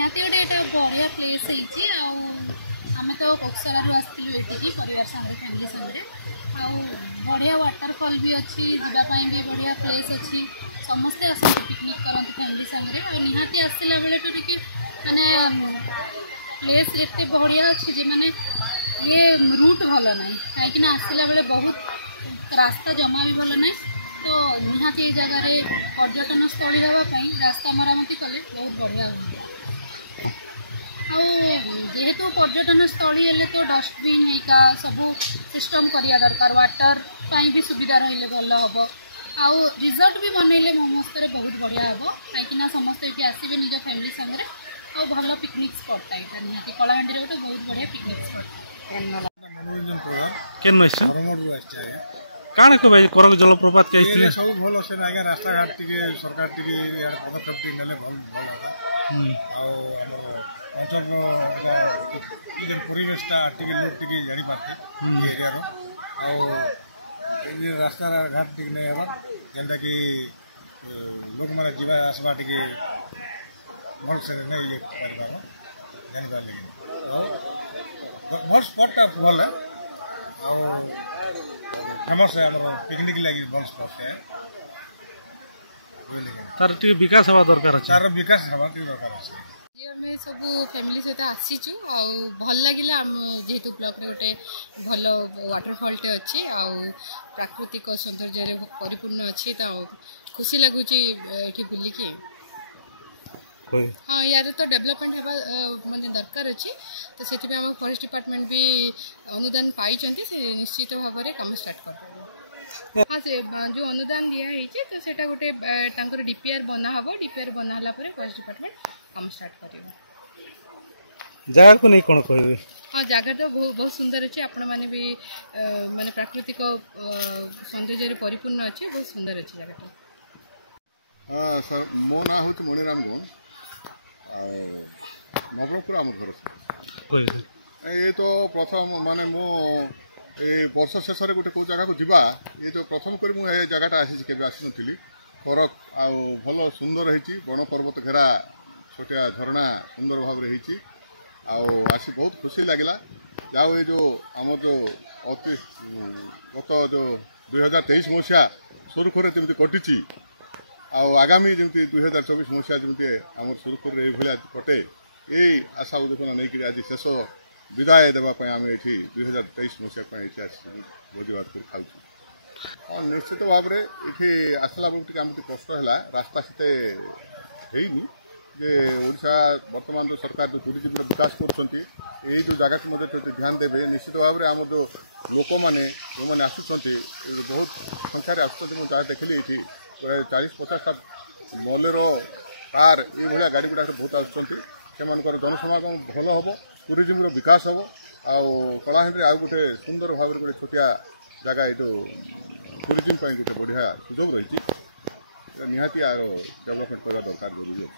निहाती गोटे यहाँ बढ़िया प्लेस होती आम तो बक्सर आसलु ये परिवार सागर फैमिली सागर बढ़िया वाटरफल भी अच्छी जावाई भी बढ़िया प्लेस अच्छी समस्ते आस पिकनिक करते फैमिली सागर निहाती आसला बेले तो टे माने प्लेस एत बढ़िया अच्छी जे माने ये रूट भल ना कहीं आसला बेले बहुत रास्ता जमा भी भल ना तो निहाती ये जगार पर्यटन स्थली हाँपाई रास्ता मरामती कले बहुत बढ़िया जेहेतु पर्यटन स्थली है तो डस्टबिन हेका सब सिस्टम करिया दरकार वाटर भी सुविधा रही भल हम आउ रिजल्ट भी बनइले मो मस्ते बहुत बढ़िया हम कहीं समस्ते ये आसवे निज फैमिली सागर और भल पिकनिक स्पॉट यहाँ निहाती कलाहांडी गोटे बहुत बढ़िया पिकनिक स्पॉट काण को भाई कोरग जलप्रपात के सब भल से आगे रास्ता घाट टी सरकार टी पदक्षेप टी ना भल अंचल परिवेशटा टी लोक टी जानी पार्थे एरिया रास्ता घाट टी नहीं हवा जेनटा कि लोक मैंने जीवा आसवा टी भल से नहीं जानी पारे भल स्पॉटा भल है फेमस है पिकनिक लगी भल स्पॉट है तार टी विकास हवा दरकार अछि तार विकास हवा टी दरकार अछि आम सब फैमिली सहित आसीचु भल लगे आम जेहेतु ब्लॉक गोटे भल वाटरफॉल टे अच्छी प्राकृतिक सौंदर्य परिपूर्ण अच्छी तो खुशी लगुच बुलिकी हाँ यार तो डेवलपमेंट हवा माने दरकार अच्छी तो से फॉरेस्ट डिपार्टमेंट भी अनुदान पाई से निश्चित भाव में काम स्टार्ट कर हाँ से जो अनुदान दिखाई तो सेटा गोटे डीपीआर बना हम डीपीआर बनाला फॉरेस्ट डिपार्टमेंट काम स्टार्ट कर जगह को नहीं कौन कहे हाँ जगह तो बहुत सुंदर अच्छे आपण मैंने भी माने प्राकृतिक सौंदर्य परिपूर्ण अच्छे बहुत सुंदर अच्छे जगह हाँ सर मो ना हूँ मणिराम गौन नवरंगपुर आम घर ये तो प्रथम माने मो वर्ष शेष गोटे कौ जगह को जीवा ये तो प्रथम कर मुझे जगहटा आसी के आसी नी फरक आउ भल सुंदर होती बण पर्वत घेरा छोटिया झरणा सुंदर भाव आसी बहुत खुशी लगे जाओ ये जो आम जो अति गत जो 2023 मसीहा सुरखुरे जमी कटी आगामी जमी 2024 मसीहा जमी आम सुरखुरे ये कटे यही आशा उद्देश्य नहीं आज शेष विदाय देवाई आम ये 2023 मसीहा ये भोजी भात कर खाऊ हाँ निश्चित भाव में ये आसला बेलू टे आम कष्ट है रास्ता से जे ओडिशा वर्तमान जो सरकार जो टूरिज्म विकास कर जो जगह को ध्यान देवे निश्चित भाव में आम जो लोक मैंने जो मैंने आसुँच बहुत संख्यार आसुँच मुझे देखली ये प्राय 40-50टा बोलेरो कार ये गाड़ी गुड़ाक बहुत आसुँच जनसमागम भल हम टूरिज्म विकास हम कलाहांडी आउ गोटे सुंदर भाव में गोटे छोटिया जगह ये टूरिज्म गोटे बढ़िया सुजोग रही निहाती यार डेवलपमेंट करवा दरकार बोली